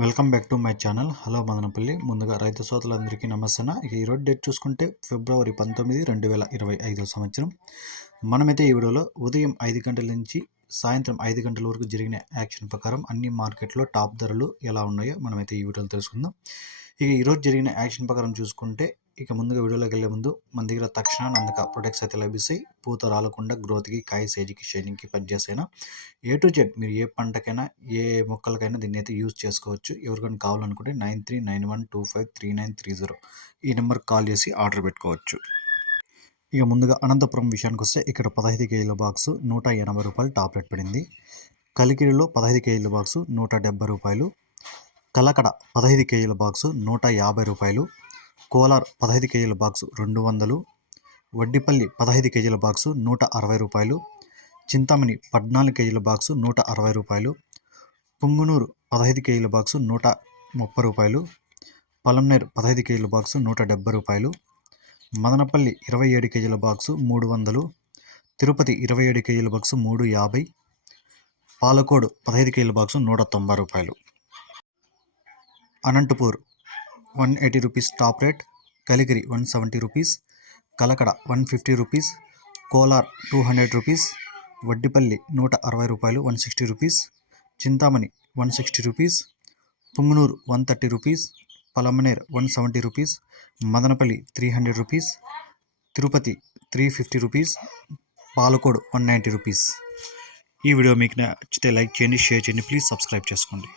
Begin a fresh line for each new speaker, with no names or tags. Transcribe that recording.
Welcome back to my channel. Hello Madanapalle. ముందుగా రైతు సోదరులందరికీ నమస్తే ఇక ఈరోజు డేట్ చూసుకుంటే ఫిబ్రవరి పంతొమ్మిది రెండు వేల ఇరవై ఐదో సంవత్సరం. మనమైతే ఈ వీడియోలో ఉదయం ఐదు గంటల నుంచి సాయంత్రం ఐదు గంటల వరకు జరిగిన యాక్షన్ ప్రకారం అన్ని మార్కెట్లో టాప్ ధరలు ఎలా ఉన్నాయో మనమైతే ఈ వీడియోలో తెలుసుకుందాం. ఇక ఈరోజు జరిగిన యాక్షన్ ప్రకారం చూసుకుంటే ఇక ముందుగా వీడియోలోకి వెళ్ళే ముందు మన దగ్గర తక్షణ నందక ప్రొడక్ట్స్ అయితే లభిస్తాయి. పూత రాలకుండా గ్రోత్కి కాయ సైజుకి షైనింగ్కి పనిచేసైనా ఏ టు జెడ్ మీరు ఏ పంటకైనా ఏ మొక్కలకైనా దీన్ని అయితే యూజ్ చేసుకోవచ్చు. ఎవరికైనా కావాలనుకుంటే nine three nine one two five three nine three zero ఈ నెంబర్కి కాల్ చేసి ఆర్డర్ పెట్టుకోవచ్చు. ఇక ముందుగా అనంతపురం విషయానికి వస్తే ఇక్కడ పదహైదు కేజీల బాక్స్ నూట ఎనభై రూపాయలు టాబ్లెట్ పడింది. కలికిరిలో పదహైదు కేజీల బాక్సు నూట డెబ్బై రూపాయలు కలకడ పదహైదు కేజీల బాక్సు నూట యాభై రూపాయలు కోలార్ పదహైదు కేజీల బాక్సు రెండు వందలు వడ్డిపల్లి పదహైదు కేజీల బాక్సు నూట అరవై రూపాయలు చింతామణి పద్నాలుగు కేజీల బాక్సు నూట అరవై రూపాయలు పుంగునూరు పదహైదు కేజీల బాక్సు నూట ముప్పై రూపాయలు పలంనేరు పదహైదు కేజీల బాక్సు నూట డెబ్బై రూపాయలు మదనపల్లి ఇరవై ఏడు కేజీల బాక్సు మూడు వందలు తిరుపతి ఇరవై ఏడు కేజీల బాక్సు మూడు యాభై పాలకోడు పదహైదు కేజీల బాక్సు నూట తొంభై రూపాయలు. Anantapur one eighty rupees top rate Kaligiri one seventy rupees Kalakada one fifty rupees Kolar two hundred rupees Vaddipalli నూట అరవై రూపాయలు one sixty rupees Chintamani one sixty rupees Punganur one thirty rupees Palamaner one seventy rupees Madanapalle three hundred rupees Tirupati three fifty rupees Palakode one ninety rupees. ఈ video మీకు నచ్చితే like చేయండి share చేయండి please subscribe చేసుకోండి.